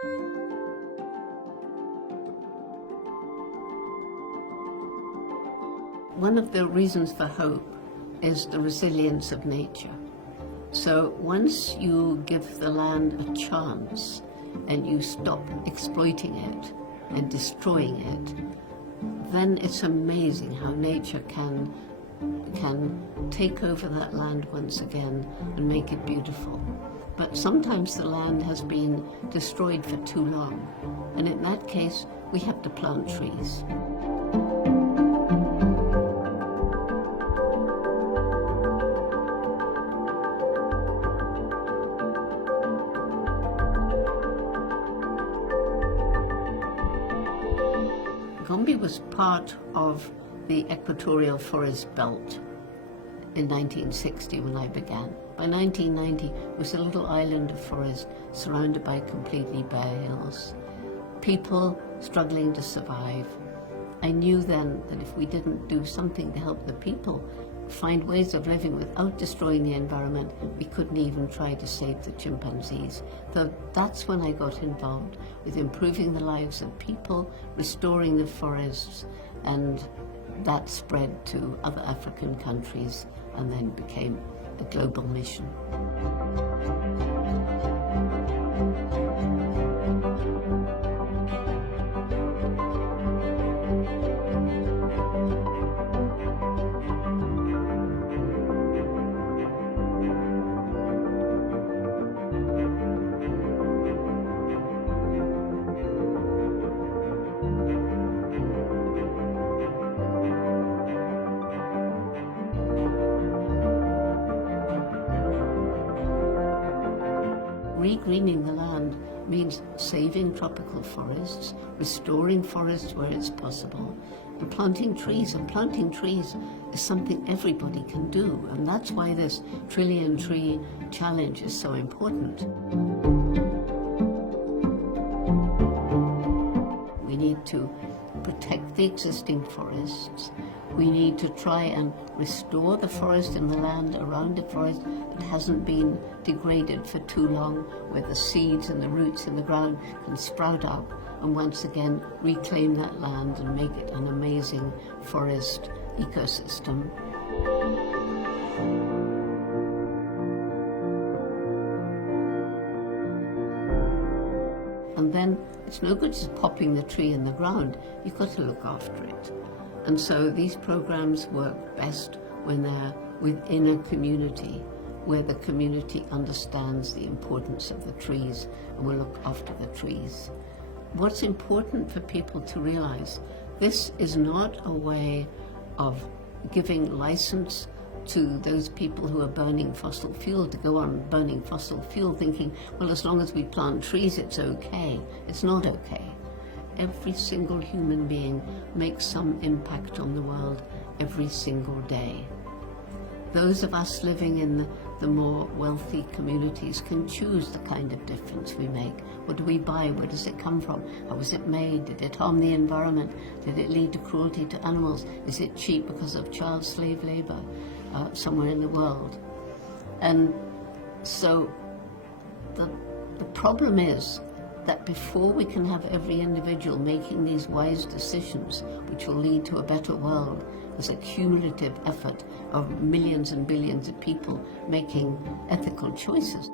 One of the reasons for hope is the resilience of nature. So once you give the land a chance and you stop exploiting it and destroying it, then it's amazing how nature can take over that land once again and make it beautiful. But sometimes the land has been destroyed for too long, and in that case we have to plant trees. Gombe was part of the equatorial forest belt in 1960 when I began. By 1990, it was a little island of forest surrounded by completely bare hills. People struggling to survive. I knew then that if we didn't do something to help the people find ways of living without destroying the environment, we couldn't even try to save the chimpanzees. So that's when I got involved with improving the lives of people, restoring the forests, and that spread to other African countries and then became a global mission. Regreening the land means saving tropical forests, restoring forests where it's possible, and planting trees. And planting trees is something everybody can do, and that's why this trillion tree challenge is so important. We need to protect the existing forests. We need to try and restore the forest and the land around the forest that hasn't been degraded for too long, where the seeds and the roots in the ground can sprout up and once again reclaim that land and make it an amazing forest ecosystem. And then it's no good just popping the tree in the ground, you've got to look after it. And so these programs work best when they're within a community, where the community understands the importance of the trees and will look after the trees. What's important for people to realize, this is not a way of giving license to those people who are burning fossil fuel to go on burning fossil fuel thinking, well, as long as we plant trees, it's okay. It's not okay. Every single human being makes some impact on the world every single day. Those of us living in the more wealthy communities can choose the kind of difference we make. What do we buy? Where does it come from? How was it made? Did it harm the environment? Did it lead to cruelty to animals? Is it cheap because of child slave labor somewhere in the world? And so the problem is that before we can have every individual making these wise decisions, which will lead to a better world, as a cumulative effort of millions and billions of people making ethical choices.